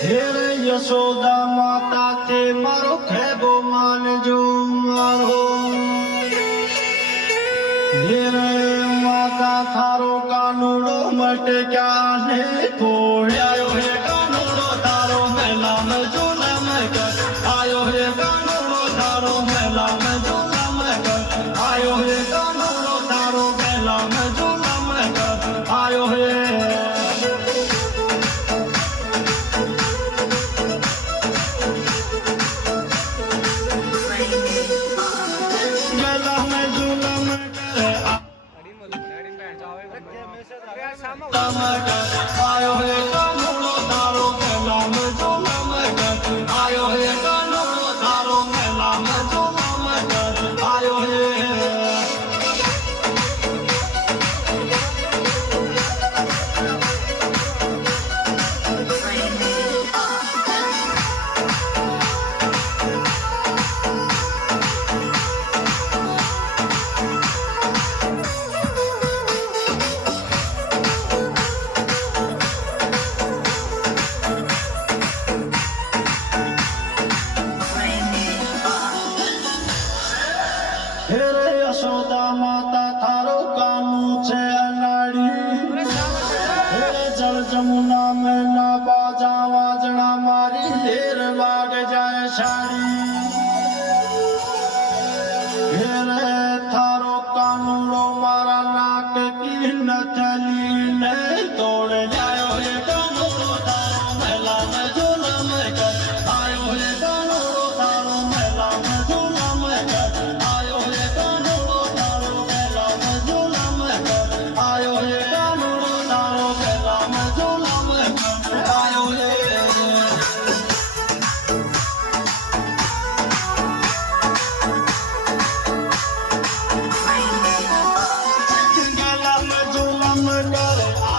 हेरे यशोदा माता थे मारो खेबो मान जो मारो हेरे माता थारो कानूड़ो मटक्या ने कोड़ायो हे कानूड़ो थारो मेला में झूला में कर आयो हे कानूड़ो थारो मेला में झूला में कर आयो हे कानूड़ो थारो मेला में झूला में कर आयो हे आयो हे कानूड़ो थारो मेला में झूला में कर आयो हे कानूड़ो थारो मेला में झूला में कर आयो हे हेरे यशोदा माता थारो कानू छे अनाड़ी हेरे जल जमुना में ना बाजा वाजड़ा मारी ढेर बाग जाए शाड़ी हेरे थारो कानूड़ो मारा नाक की नथली नहीं तो